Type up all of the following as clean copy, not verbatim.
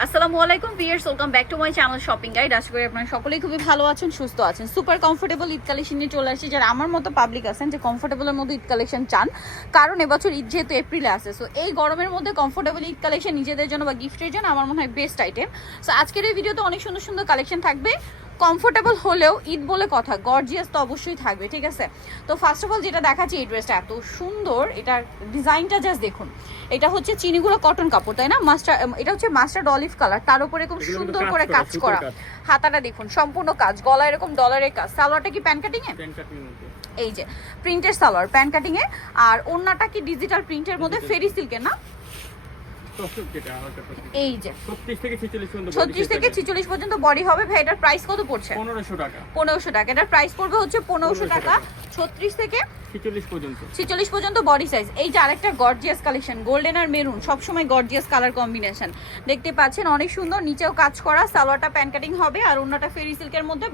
আসসালামু আলাইকুম viewers, welcome back to my channel shopping guide. আশা করি আপনারা সকলেই খুবই ভালো আছেন, সুস্থ আছেন। সুপার কমফোর্টেবল ঈদ কালেকশন নিয়ে চলে আসছি, যারা আমার মতো পাবলিক আছেন যে কমফোর্টেবলের মধ্যে ঈদ কালেকশন চান, কারণ এবছর ঈদ যেহেতু এপ্রিলে আসে, সো এই গরমের মধ্যে কমফোর্টেবল ঈদ কালেকশন নিজেদের জন্য বা গিফটের জন্য আমার মনে হয় বেস্ট আইটেম। সো আজকের এই ভিডিওতে অনেক সুন্দর সুন্দর কালেকশন থাকবে, কমফোর্টেবল হলেও ঈদ বলে কথা, গর্জিয়াস তো অবশ্যই থাকবে, ঠিক আছে। তো ফার্স্ট অফ অল যেটা দেখাচ্ছি, এই ড্রেসটা এত সুন্দর, এটার ডিজাইনটা জাস্ট দেখুন। এটা হচ্ছে চিনিগুলো কটন কাপড়, তাই না? মাস্টার, এটা হচ্ছে মাস্টার্ড অলিভ কালার, তার উপরে এরকম সুন্দর করে কাজ করা। হাতাটা দেখুন সম্পূর্ণ কাজ, গলা এরকম ডলারের কাজ। সালোয়ারটা কি প্যান কাটিং এ? এই যে প্রিন্টের সালোয়ার প্যান কাটিং এ, আর ওন্নাটা কি ডিজিটাল প্রিন্টের মধ্যে ফেরি সিল্কের না? এই যে 36 থেকে 46 পর্যন্ত বডি হবে। ভাই এটার প্রাইস কত পড়ছে? 1500 টাকা। 1500 টাকা। এটার প্রাইস পড়বে হচ্ছে 1500 টাকা। 36 থেকে 46 পর্যন্ত বডি সাইজ। এই যে আরেকটা গর্জিয়াস কালেকশন, গোল্ডেন আর মেরুন, সবসময় গর্জিয়াস কালার কম্বিনেশন দেখতে পাচ্ছেন, অনেক সুন্দর। নিচেও কাজ করা, সালোয়ারটা প্যান কাটিং হবে, আর অন্যটা ফেরি সিল্কের মধ্যে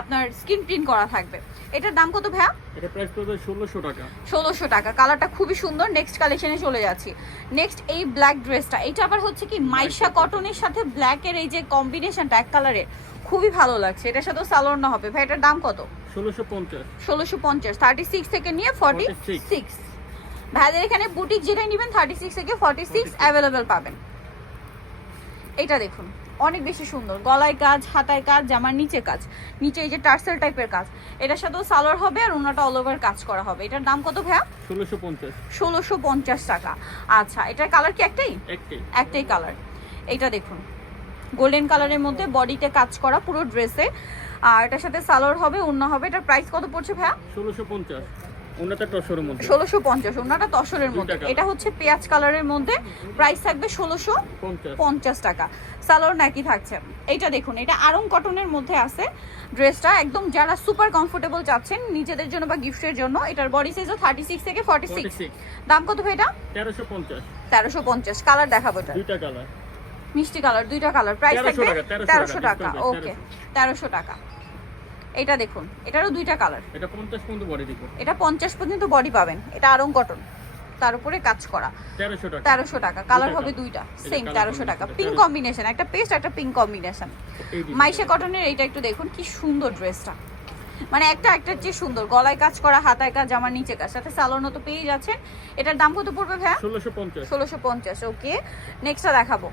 আপনার স্ক্রিন প্রিন্ট করা থাকবে। এটার দাম কত ভাইয়া? এটা প্রাইস পড়বে 1600 টাকা। 1600 টাকা। কালারটা খুবই সুন্দর। নেক্সট কালেকশনে চলে যাচ্ছি। নেক্সট এই ব্ল্যাক ড্রেসটা, এটা আবার হচ্ছে কি মাইশা কটনের সাথে ব্ল্যাকের এই যে কম্বিনেশনটা এক কালারের, খুবই ভালো লাগছে। এটার সাথে সালোয়ার না হবে। ভাই এটার দাম কত? 1650। 1650। 36 থেকে নিয়ে 46। ভাইদের এখানে বুটিক যেটাই নেবেন 36 থেকে 46 অ্যাভেলেবেল পাবেন। এটা দেখুন অনেক বেশি সুন্দর, গলায় কাজ, হাতায় কাজ, জামার নিচে কাজ, নিচে এই যে টার্সেল টাইপের কাজ। এটার সাথেও সালোয়ার হবে আর ওনাটা অল ওভার কাজ করা হবে। এটার দাম কত ভাইয়া? 1650। 1650 টাকা। আচ্ছা, এটার কালার কি একটাই? একটাই কালার। এইটা দেখুন গোল্ডেন কালারের মধ্যে বডিতে কাজ করা পুরো ড্রেসে, আর এটার সাথে সালোয়ার হবে, ওন্না হবে। এটার প্রাইস কত পড়ছে ভাইয়া? 1650। ওন্নাটা তসরের মধ্যে। 1650। ওন্নাটা তসরের মধ্যে। এটা হচ্ছে পেঁয়াজ কালারের মধ্যে, প্রাইস থাকবে 1650 টাকা। সালোয়ার নাকি থাকছে। এইটা দেখুন, এটা আরং কটনের মধ্যে আছে ড্রেসটা, একদম যারা সুপার কমফোর্টেবল চাচ্ছেন নিজেদের জন্য বা গিফটের জন্য। এটার বডি সাইজও 36 থেকে 46। দাম কত ভাই এটা? 1350। 1350। কালার দেখাবো, এটা দুইটা কালার, মিষ্টি কালার, দুইটা কালার। প্রাইস থাকবে 1300 টাকা। ওকে, 1300 টাকা। এটা দেখুন, এটারও দুইটা কালার। এটা 50 পর্যন্ত বডি দিব। এটা 50 পর্যন্ত বডি পাবেন। এটা আরং কটন, তার উপরে কাজ করা। 1300 টাকা। 1300 টাকা। কালার হবে দুইটা, সেম 1300 টাকা। পিঙ্ক কম্বিনেশন, একটা পেস্ট একটা পিঙ্ক কম্বিনেশন। মাইশা কটনের এইটা একটু দেখুন কি সুন্দর ড্রেসটা, মানে একটা একটার চেয়ে সুন্দর। গলায় কাজ করা, হাতায় কাজ, জামার নিচে কাজ, সাথে সালোয়ার তো পেয়ে যাচ্ছেন। এটার দাম কত পড়বে ভাইয়া? 1650। 1650। ওকে, নেক্সটটা দেখাবো।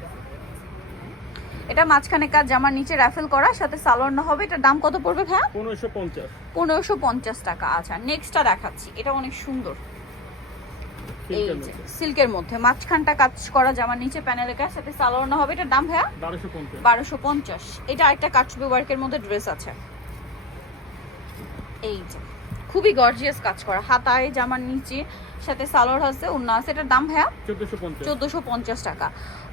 এটা মাঝখানে কাজ, জামার নিচে রাফেল করা, সাথে সালোয়ার না হবে। এটার দাম কত পড়বে ভাইয়া? 1550। 1550 টাকা। আচ্ছা, নেক্সটটা দেখাচ্ছি। এটা অনেক সুন্দর, এই যে সিল্কের মধ্যে মাঝখানটা কাজ করা, জামার নিচে প্যানেলের কাজ, সাথে সালোয়ার না হবে। এটার দাম ভাইয়া? 1250। 1250। এটা আরেকটা কাটছবি ওয়ার্কের মধ্যে ড্রেস আছে, এই যে খুবই গর্জিয়াস কাজ করা, হাতায় জামার নিচে, সাথে সালোয়ার আছে, ওন্না আছে। এটার দাম ভাইয়া? 1450। 1450 টাকা।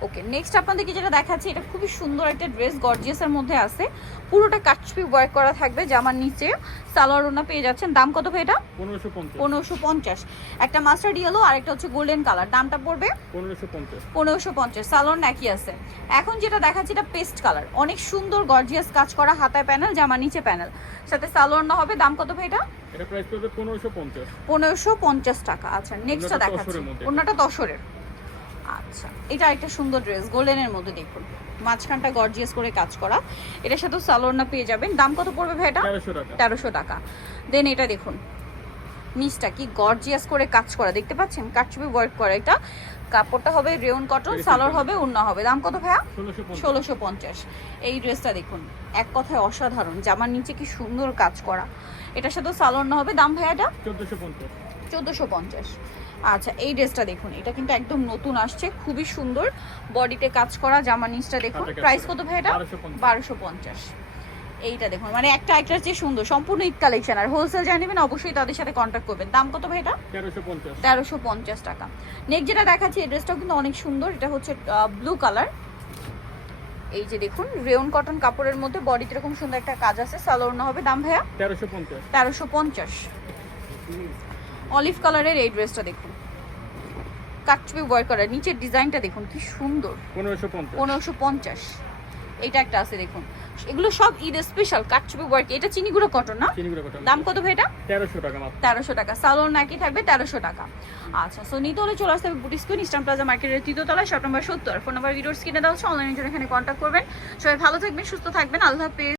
ওকে, নেক্সট আপনাদেরকে যেটা দেখাচ্ছি, এটা খুবই সুন্দর একটা ড্রেস, গর্জিয়াসের মধ্যে আছে, পুরোটা কাটছবি ওয়ার্ক করা থাকবে, জামার নিচে সালোয়ার ওন্না পেয়ে যাচ্ছেন। দাম কত ভাই এটা? 1550। 1550। একটা মাস্টার্ড ইয়েলো আর একটা হচ্ছে গোল্ডেন কালার, দামটা পড়বে 1550। 1550। সালোয়ার নাকি আছে। এখন যেটা দেখাচ্ছি এটা পেস্ট কালার, অনেক সুন্দর গর্জিয়াস কাজ করা, হাতায় প্যানেল, জামা নিচে প্যানেল, সাথে সালোয়ার না হবে। দাম কত ভাই এটা? এটা প্রাইস পড়বে 1550। 1550 টাকা। আচ্ছা, নেক্সটটা দেখাচ্ছি। ওন্নাটা তসরের। আচ্ছা, এটা একটা সুন্দর ড্রেস, গোল্ডেনের মধ্যে দেখুন, মাঝখানটা গর্জিয়াস করে কাজ করা। এটার সাথে সালোয়ার না পেয়ে যাবেন। দাম কত পড়বে ভাই এটা? 1300 টাকা। 1300 টাকা। দেন এটা দেখুন, নিচটা কি গর্জিয়াস করে কাজ করা, দেখতে পাচ্ছেন, কাটছবি ওয়ার্ক করা। এটা কাপড়টা হবে রেয়ন কটন, সালোয়ার হবে, ওন্না হবে। দাম কত ভাইয়া? 1650। এই ড্রেসটা দেখুন, এক কথায় অসাধারণ, জামার নিচে কি সুন্দর কাজ করা। এটার সাথে সালোয়ার না হবে। দাম ভাইয়া এটা? 1450। 1450। আচ্ছা, এই ড্রেসটা দেখুন, এটা কিন্তু একদম নতুন আসছে, খুবই সুন্দর, বডিতে কাজ করা, জামার নিচটা দেখুন। প্রাইস কত ভাই এটা? 1250। এইটা দেখুন, মানে একটা একটার চেয়ে সুন্দর, সম্পূর্ণ ঈদ কালেকশন। আর হোলসেল যারা নেবেন অবশ্যই তাদের সাথে কন্ট্যাক্ট করবেন। দাম কত ভাই এটা? 1350। 1350 টাকা। নেক্সট যেটা দেখাচ্ছি, এই ড্রেসটাও কিন্তু অনেক সুন্দর। এটা হচ্ছে ব্লু কালার, এই যে দেখুন, রেয়ন কটন কাপড়ের মধ্যে, বডিতে এরকম সুন্দর একটা কাজ আছে, সালোয়ার না হবে। দাম ভাইয়া? 1350। 1350। অলিভ কালারের এই ড্রেসটা দেখুন, কাটছবি ওয়ার্ক করা, নিচের ডিজাইনটা দেখুন কি সুন্দর। 1550। 1550। এইটা একটা আছে দেখুন, এগুলো সব ঈদ স্পেশাল কাটছবি ওয়ার্ক। এটা চিনিগুলো কটন না? চিনিগুলো কত? দাম কত ভাই এটা? 1300 টাকা মাত্র। 1300 টাকা। সালোয়ার নাকি থাকবে 1300 টাকা। আচ্ছা, সো নিতে হলে চলে আসতে হবে বুটিক স্কুইন, ইস্টার্ন প্লাজা মার্কেটের 3য় তলায়, শপ নাম্বার 70। ফোন নাম্বার ভিডিওর স্ক্রিনে দেওয়া হচ্ছে, অনলাইনের জন্য এখানে কন্ট্যাক্ট করবেন। সবাই ভালো থাকবেন, সুস্থ থাকবেন, আল্লাহ হাফেজ।